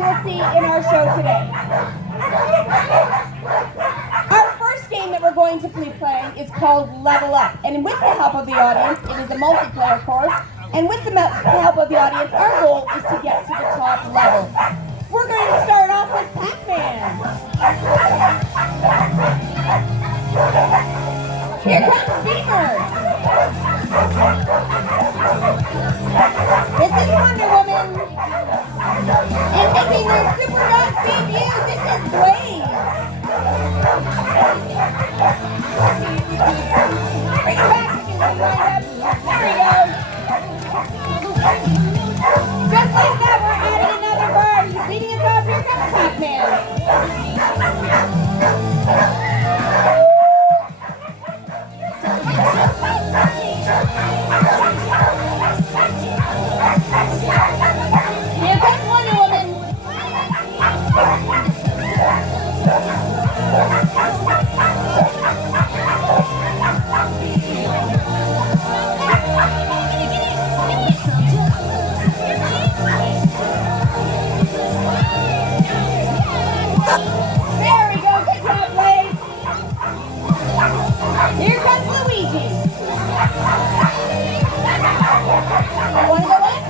will see in our show today. Our first game that we're going to be playing is called Level Up. And with the help of the audience, it is a multiplayer course. And with the help of the audience, our goal is to get to the top level. We're going to start off with Pac-Man. Here comes Beamer. This is Wonder Woman. And making their SuperDogs debut, this is Blaze. Bring it back, you can line up. There we go. Just like that, we're adding another bar. He's leading us off. Here comes Pac-Man. Here comes Wonder Woman. There we go, good job, Blaze. Here comes Luigi. Want to go in?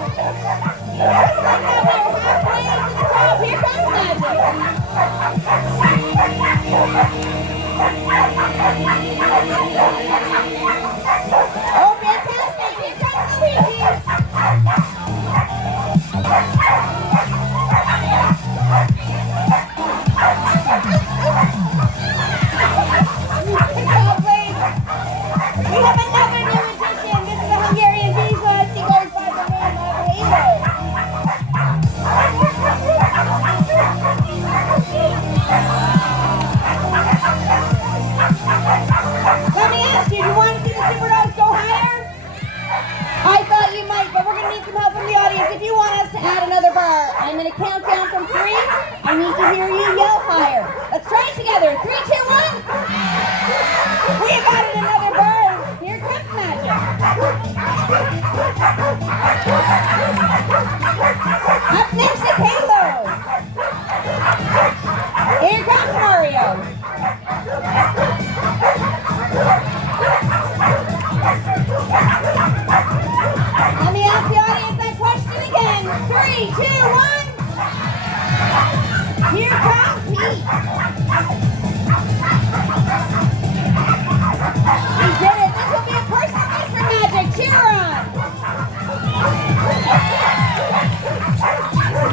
Just like that, we're halfway to the top. Here comes Magic. Oh, fantastic. Here comes Luigi. Good job, Blaze. We have another new addition. This is a Hungarian visa. He goes by the name of Halo. Let me ask you, do you want to see the SuperDogs go higher? I thought you might, but we're going to need some help from the audience. If you want us to add another bar, I'm going to count down from 3. I need to hear you yell higher. Let's try it together. 3, 2, 1. We have added another bar. Here comes Magic. Up next is Halo. Here comes Mario. Let me ask the audience that question again. 3, 2, 1. Here comes Pete. He did it. This will be a personal best for Magic. Cheer her on.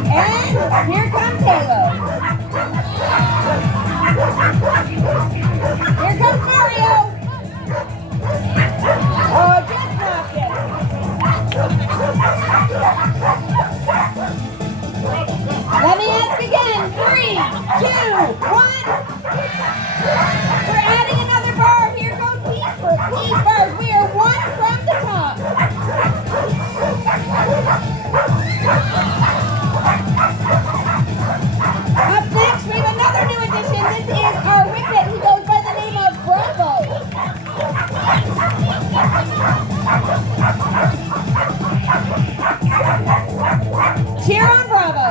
And here comes Halo. Here comes Mario. Oh, just knocked it. Let me ask again. 3, 2, 1. We're adding another bar. Here goes Pete for 8 bars. We are 1 from the top. Up next, we have another new addition. This is our Wicket. He goes by the name of Bravo. Cheer on Bravo.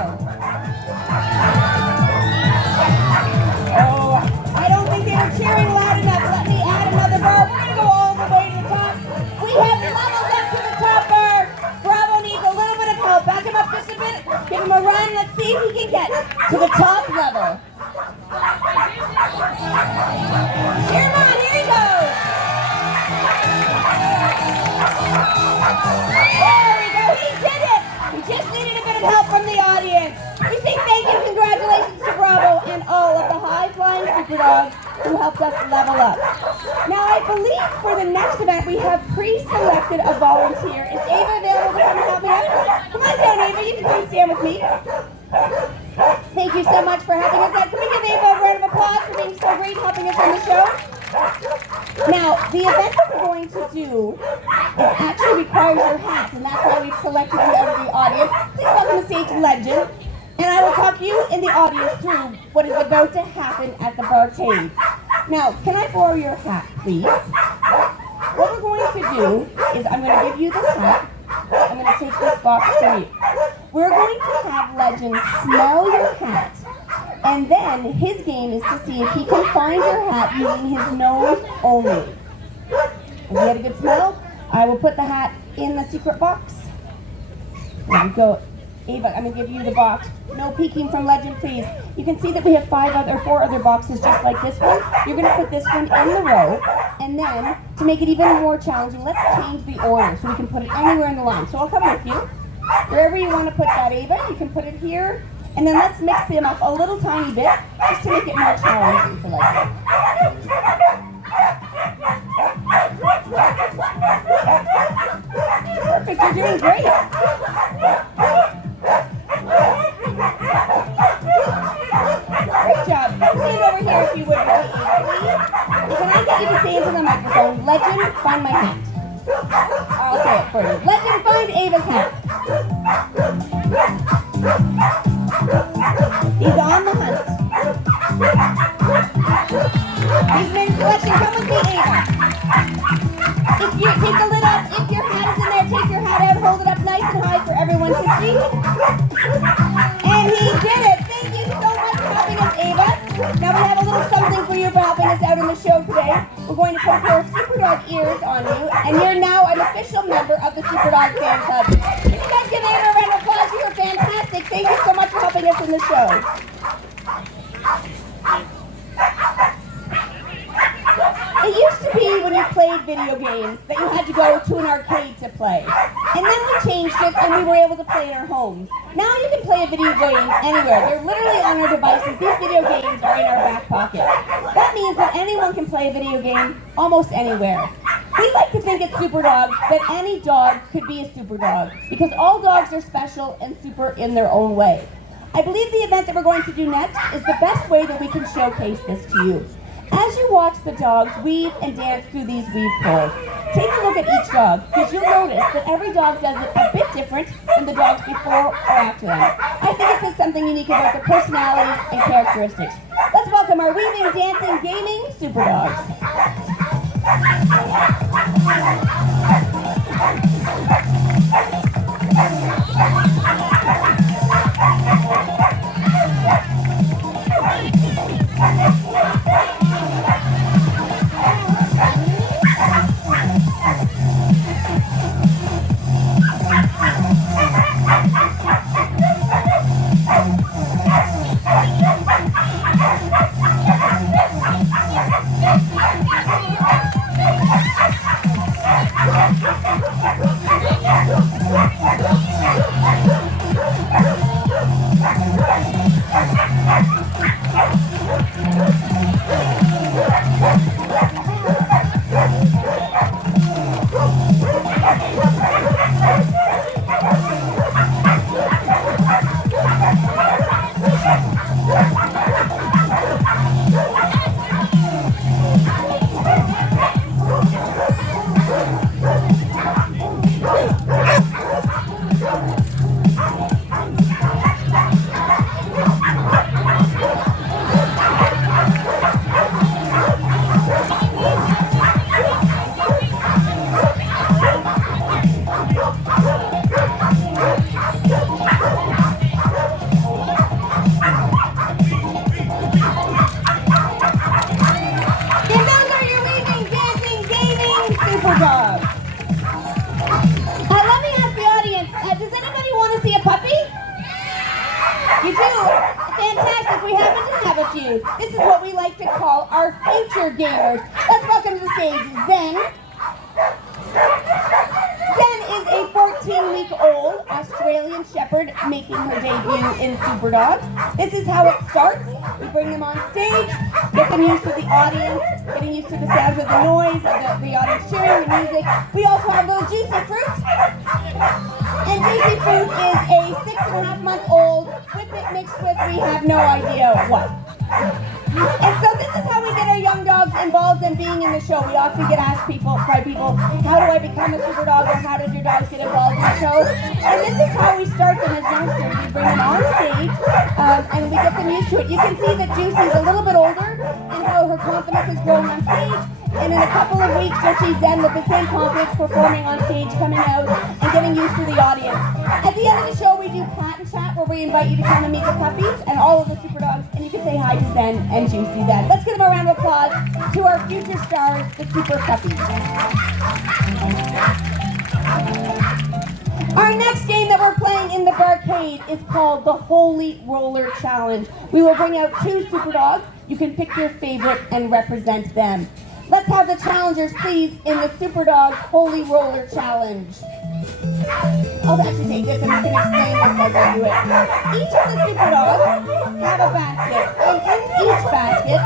Oh, I don't think they were cheering loud enough. Let me add another bar. We're going to go all the way to the top. We have leveled up to the top bar. Bravo needs a little bit of help. Back him up just a bit. Give him a run. Let's see if he can get to the top level. Cheer him on. Here he goes. There we go. He did it. We just needed a bit of help from the audience. We say thank you, congratulations to Bravo and all of the high-flying SuperDogs who helped us level up. Now, I believe for the next event we have pre-selected a volunteer. Is Ava available to come and help me out? Come on down, Ava. You can come stand with me. Thank you so much for helping us out. Can we give Ava a round of applause for being so great helping us on the show? Now, the event that we're going to do actually requires your hats, and that's why we've selected you out of the audience. Please welcome to stage Legend, and I will talk you in the audience through what is about to happen at the barcade. Now, can I borrow your hat, please? What we're going to do is I'm going to give you this hat. I'm going to take this box from you. we're going to have Legend smell your hat, and then his game is to see if he can find your hat using his nose only. If he had a good smell, I will put the hat in the secret box. There we go. Ava, I'm going to give you the box. No peeking from Legend, please. You can see that we have 4 other boxes just like this one. You're going to put this one in the row. And then, to make it even more challenging, let's change the order so we can put it anywhere in the line. So I'll come with you. Wherever you want to put that, Ava, you can put it here. And then let's mix them up a little tiny bit just to make it more challenging for Legend. Perfect, you're doing great. Great job. Stand over here if you would, please. Can I get you to say into the microphone, Legend, find my hat? I'll say it for you. Legend, find Ava's hat. He's on the hunt. He's been selection. Come with me, Ava. If you take the lid off, if your hat is in there, take your hat out, hold it up nice and high for everyone to see. And he did it. Thank you so much for helping us, Ava. Now we have a little something for you for helping us out in the show today. We're going to put a pair of SuperDog ears on you, and you're now an official member of the SuperDog Fan Club. Can you guys give Ava a round of applause? You were fantastic. Thank you so much for helping us in the show. It used to be when you played video games that you had to go to an arcade to play. And then we changed it and we were able to play in our homes. Now you can play a video game anywhere. They're literally on our devices. These video games are in our back pocket. That means that anyone can play a video game almost anywhere. We like to think at SuperDogs that any dog could be a SuperDog because all dogs are special and super in their own way. I believe the event that we're going to do next is the best way that we can showcase this to you. As you watch the dogs weave and dance through these weave poles, take a look at each dog because you'll notice that every dog does it a bit different than the dogs before or after them. I think it says something unique about their personalities and characteristics. Let's welcome our weaving, dancing, gaming SuperDogs. You do? Fantastic. We happen to have a few. This is what we like to call our future gamers. Let's welcome to the stage Zen. Zen is a 14-week-old Australian Shepherd making her debut in SuperDogs. This is how it starts. We bring them on stage, get them used to the audience, getting used to the sounds of the noise, of the audience cheering, the music. We also have little Juicy Fruit. And Juicy Fruit is a 6.5-month-old Whippet mixed with we have no idea what. And so this is how we get our young dogs involved in being in the show. We often get asked by people, how do I become a SuperDog, or how did your dogs get involved in the show? And this is how we start them as youngsters. We bring them on stage, and we get them used to it. You can see that Juicy's a little bit older, and how her confidence is growing on stage. And in a couple of weeks, you'll see Zen with the same confidence performing on stage, coming out and getting used to the audience. At the end of the show, we do Pat and Chat, where we invite you to come and meet the puppies and all of the SuperDogs, and you can say hi to Zen and Juicy then. Let's give them a round of applause to our future stars, the Super Puppies. Our next game that we're playing in the barcade is called the Holy Roller Challenge. We will bring out 2 SuperDogs. You can pick your favorite and represent them. Let's have the challengers, please, in the SuperDogs Holy Roller Challenge. I'll actually take this and I can explain this as I do it. Each of the SuperDogs have a basket, and in each basket,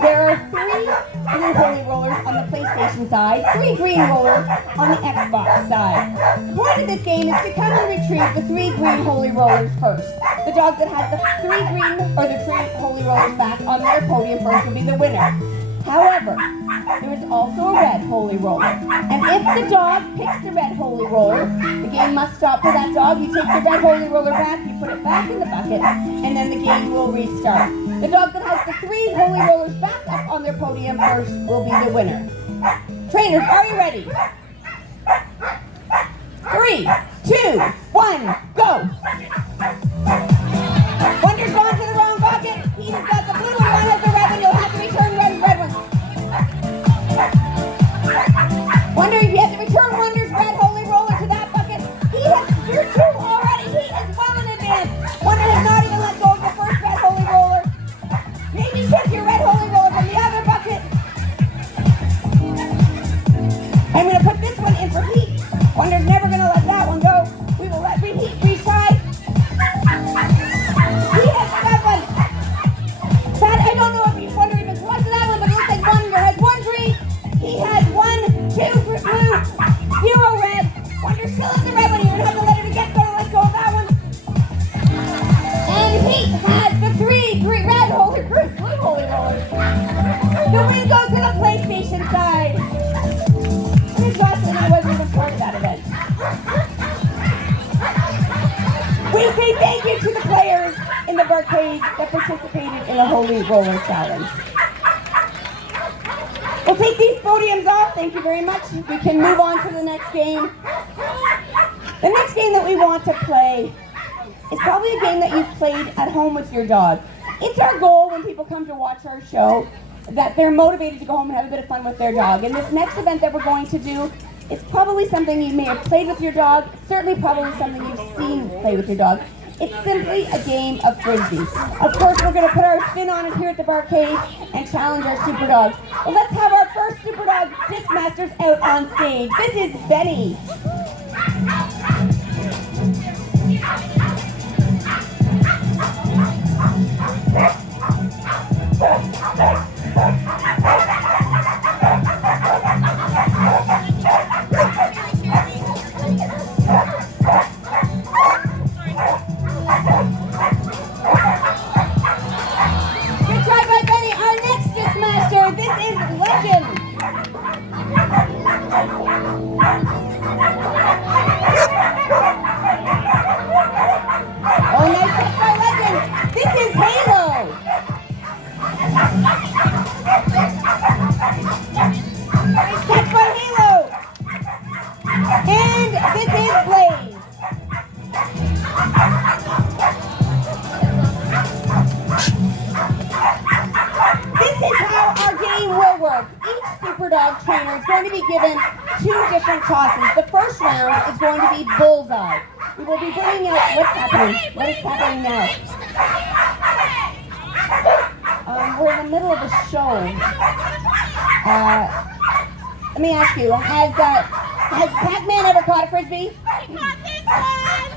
there are 3 blue Holy Rollers on the PlayStation side, 3 green rollers on the Xbox side. The point of this game is to come and retrieve the 3 green Holy Rollers first. The dog that has the 3 green or the 3 Holy Rollers back on their podium first will be the winner. However, there is also a red Holy Roller. And if the dog picks the red Holy Roller, the game must stop for that dog. You take the red Holy Roller back, you put it back in the bucket, and then the game will restart. The dog that has the 3 Holy Rollers back up on their podium first will be the winner. Trainers, are you ready? 3, 2, 1, go! Wonder's gone to the wrong bucket. He has got the blue one, one has the red one. You'll have to return red one. Wonder if you have to return Wonder's red Holy Roller to that bucket. He has your 2 already. He is well in advance. Wonder has not even let go of the first red Holy Roller. Maybe take your red Holy Roller from the other bucket. I'm going to put this one in for Heat. Wonder's never going to let that one go. We will let Heat retry. He has that one. But I don't know if Wonder even selected that one, but it looks like Wonder has 1 green. He has 1, 2 blue, 0 red. Wonder still has the red one. You're going to have to let him get go to let go of that one. And Heat has the 3 green, red Holy, blue Holy Rollers. The win goes to the PlayStation side. I'm exhausted and I wasn't even part of that event. We say thank you to the players in the barcade that participated in the Holy Roller Challenge. We'll take these podiums off. Thank you very much. We can move on to the next game. The next game that we want to play is probably a game that you've played at home with your dog. It's our goal when people come to watch our show that they're motivated to go home and have a bit of fun with their dog. And this next event that we're going to do is probably something you may have played with your dog, certainly probably something you've seen play with your dog. It's simply a game of Frisbee. Of course, we're going to put our spin on it here at the barcade and challenge our SuperDogs. But let's have our first SuperDog Discmasters out on stage. This is Benny. SuperDog trainer is going to be given 2 different tosses. The first round is going to be bullseye. We will be bringing out what's happening. What is happening now? We're in the middle of a show. Let me ask you, has Pac-Man ever caught a Frisbee? I caught this one!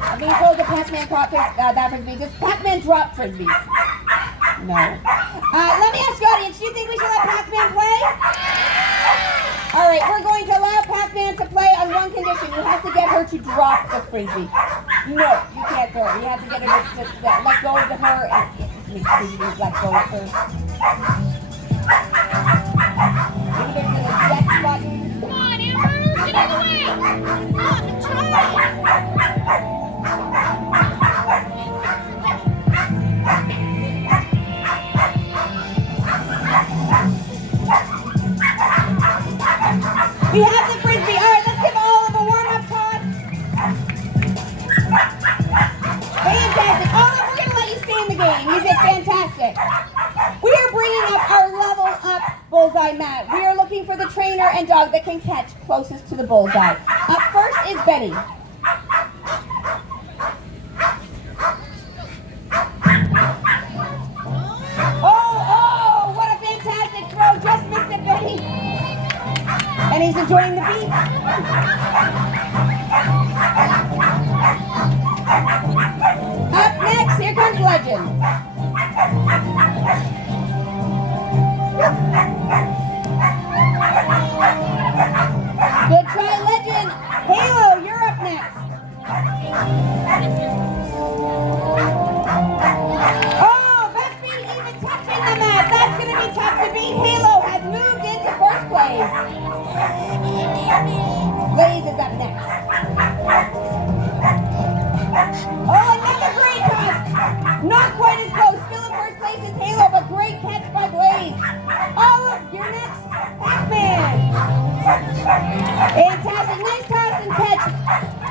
I've been told that Pac-Man caught that Frisbee. Does Pac-Man drop Frisbees? No. Let me ask the audience, do you think we should let Pac-Man play? All right, we're going to allow Pac-Man to play on one condition. You have to get her to drop the Frisbee. No, you can't throw it. You have to get her to let go of her and make sure you let go of her. Maybe there's an eject button. Come on, Amber, get out of the way! Come on, try! the game. You did fantastic. We are bringing up our level up bullseye mat. We are looking for the trainer and dog that can catch closest to the bullseye. Up first is Benny. Oh, what a fantastic throw. Just missed it, Benny. And he's enjoying the beat. Up next, here comes Legend. Good try, Legend. Halo, you're up next. Oh, back feet even touching the mat. That's going to be tough to beat. Halo has moved into first place. Blaze is up next. Oh, another great toss. Not quite as close. Still in first place is Halo, but great catch by Blaze. Olive, you're next. Pac-Man. Fantastic. Nice toss and catch.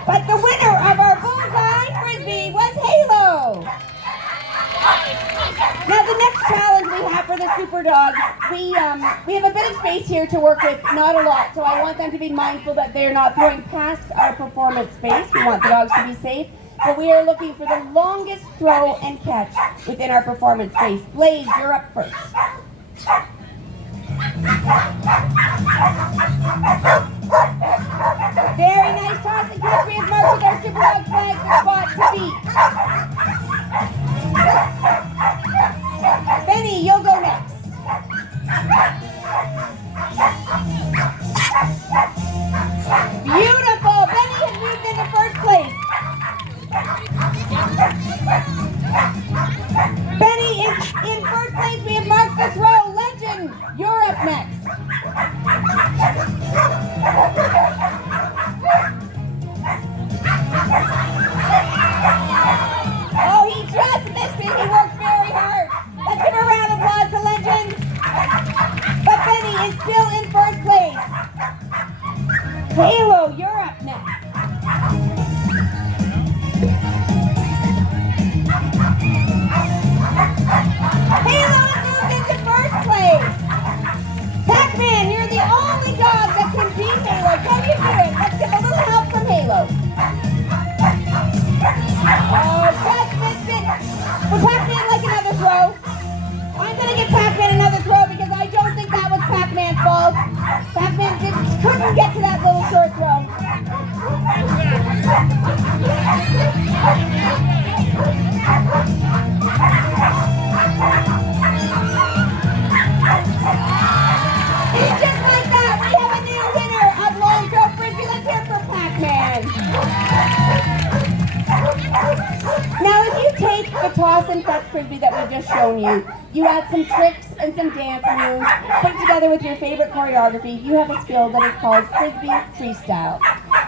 But the winner of our bullseye frisbee was Halo. Now the next challenge we have for the SuperDogs, we have a bit of space here to work with, not a lot, so I want them to be mindful that they're not throwing past our performance space. We want the dogs to be safe, but we are looking for the longest throw and catch within our performance space. Blaze, you're up first. Very nice toss and catch. We have marked with our SuperDog flag the spot to beat. Benny, you'll go next. Beautiful. Benny has moved into first place. Benny is in first place. We have marked the throw. Legend, you're up next. Oh, he just missed it. He worked very hard. Let's give a round of applause to Legend. But Benny is still in first place. Halo, you're up next. Halo has moved into first place. Pac-Man, you're the only dog that can beat Halo. Can you do it? Let's get a little help from Halo. Oh, just missed it. Would Pac-Man like another throw? I'm going to give Pac-Man another throw because I don't think that was Pac-Man's fault. Pac-Man couldn't get to that little short throw. And just like that, we have a new winner of Long Throw Frisbee. Let's hear it for Pac-Man. Now, if you take the toss and fetch frisbee that we've just shown you, you add some tricks and some dance moves, put it together with your favorite choreography, you have a skill that is called Frisbee Freestyle.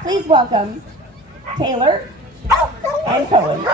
Please welcome Taylor and Cohen.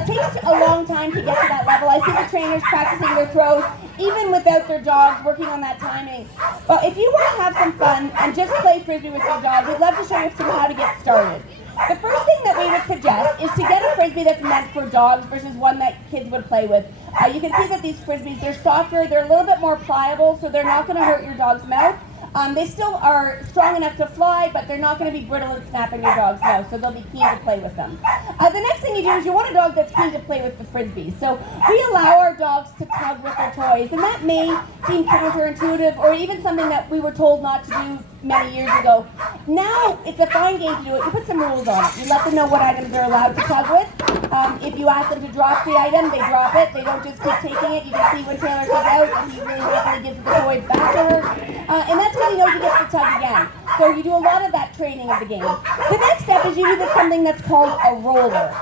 It takes a long time to get to that level. I see the trainers practicing their throws, even without their dogs, working on that timing. But if you want to have some fun and just play frisbee with your dog, we'd love to show you how to get started. The first thing that we would suggest is to get a frisbee that's meant for dogs versus one that kids would play with. You can see that these frisbees, they're softer, they're a little bit more pliable, so they're not going to hurt your dog's mouth. They still are strong enough to fly, but they're not going to be brittle and snap in your dog's mouth, so they'll be keen to play with them. The next thing you do is you want a dog that's keen to play with the frisbee. So we allow our dogs to tug with their toys, and that may seem counterintuitive or even something that we were told not to do many years ago. Now it's a fine game to do it. You put some rules on it. You let them know what items they're allowed to tug with. If you ask them to drop the item, they drop it. They don't just keep taking it. You can see when Taylor goes out and he really happily gives the toy back to her. And that's because he knows he gets to tug again. So you do a lot of that training of the game. The next step is you do something that's called a roller.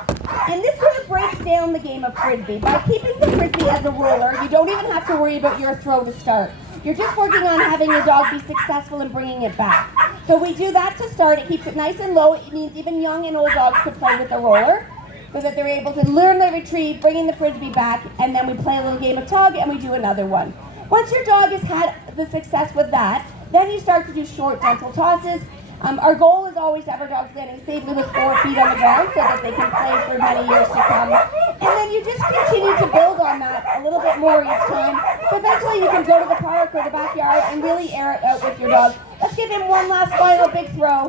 And this sort of breaks down the game of frisbee. By keeping the frisbee as a roller, you don't even have to worry about your throw to start. You're just working on having your dog be successful in bringing it back. So we do that to start. It keeps it nice and low. It means even young and old dogs could play with a roller so that they're able to learn the retrieve, bringing the frisbee back, and then we play a little game of tug and we do another one. Once your dog has had the success with that, then you start to do short, gentle tosses. Our goal is always to have our dogs landing safely with 4 feet on the ground so that they can play for many years to come. And then you just continue to build on that a little bit more each time. So eventually you can go to the park or the backyard and really air it out with your dog. Let's give him one last final big throw.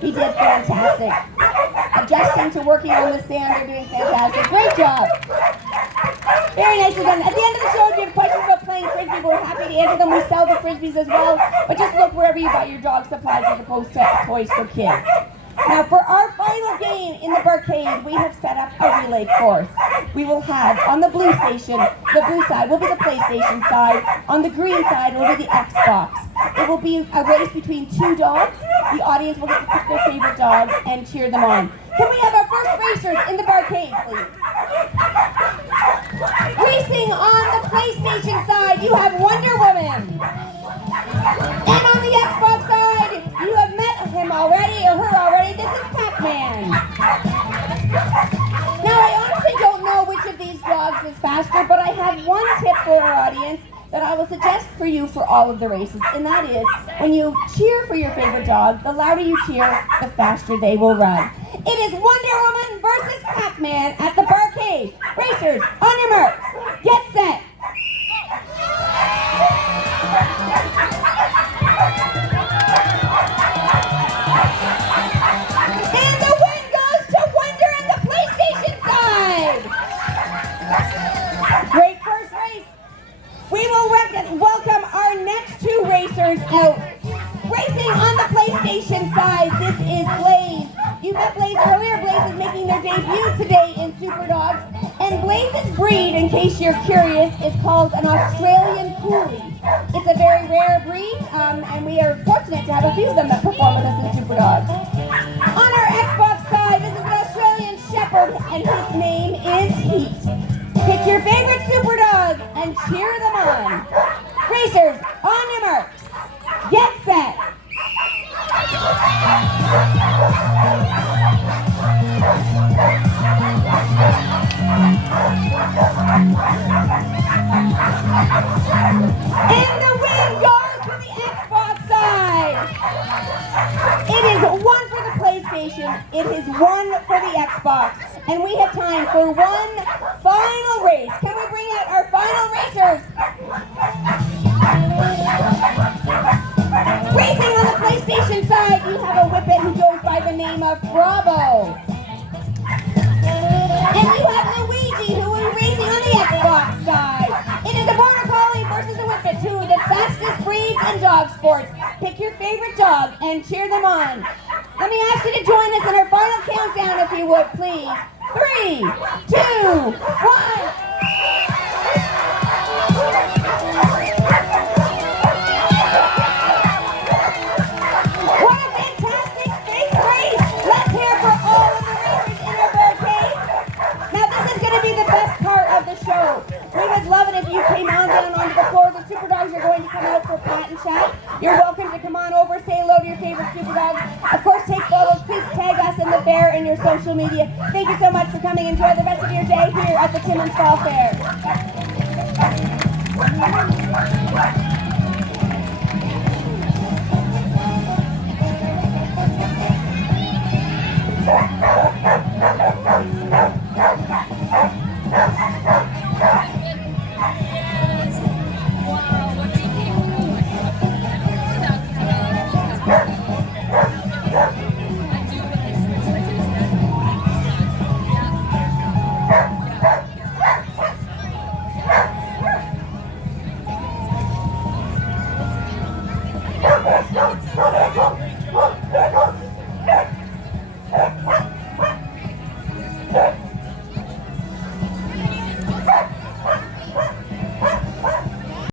He did fantastic. Adjusting to working on the sand, they're doing fantastic. Great job. Very nicely done. At the end of the show, if you have questions about playing frisbee, we're happy to answer them. We sell the frisbees as well, but just look wherever you buy your dog supplies as opposed to toys for kids. Now, for our final game in the barcade, we have set up a relay course. We will have, on the blue station, the blue side will be the PlayStation side. On the green side will be the Xbox. It will be a race between 2 dogs. The audience will get to pick their favorite dog and cheer them on. Can we have our first racers in the barcade, please? Racing on the PlayStation side, you have Wonder Woman. And on the Xbox side, you have met him already, or her already. This is Pac-Man. Now, I honestly don't know which of these dogs is faster, but I have one tip for our audience that I will suggest for you for all of the races, and that is, when you cheer for your favorite dog, the louder you cheer, the faster they will run. It is Wonder Woman versus Pac-Man at the barcade. Racers, on your marks, get set. And the win goes to Wonder on the PlayStation side. Great first race. We will welcome our next 2 racers out. Racing on the PlayStation side, this is Blaze. You met Blaze earlier. Blaze is making their debut today in SuperDogs. And Blaze's breed, in case you're curious, is called an Australian Coolie. It's a very rare breed, and we are fortunate to have a few of them that perform with us in SuperDogs. On our Xbox side, this is an Australian Shepherd, and his name is Heat. Pick your favorite SuperDog and cheer them on. Racers, on your marks, get set. And the win goes to the Xbox side. It is 1 for the PlayStation. It is 1 for the Xbox. And we have time for one final race. Can we bring out our final racers? Racing on the PlayStation side, you have a Whippet who goes by the name of Bravo. And you have Luigi, who is racing on the Xbox side. It is a Border Collie versus a Whippet, 2 of the fastest breeds in dog sports. Pick your favorite dog and cheer them on. Let me ask you to join us in our final countdown, if you would, please. 3, 2, 1. We would love it if you came on down onto the floor. The SuperDogs are going to come out for a pat and chat. You're welcome to come on over, say hello to your favorite SuperDogs. Of course, take photos. Please tag us in the fair in your social media. Thank you so much for coming. Enjoy the rest of your day here at the Timmins Fall Fair. Thank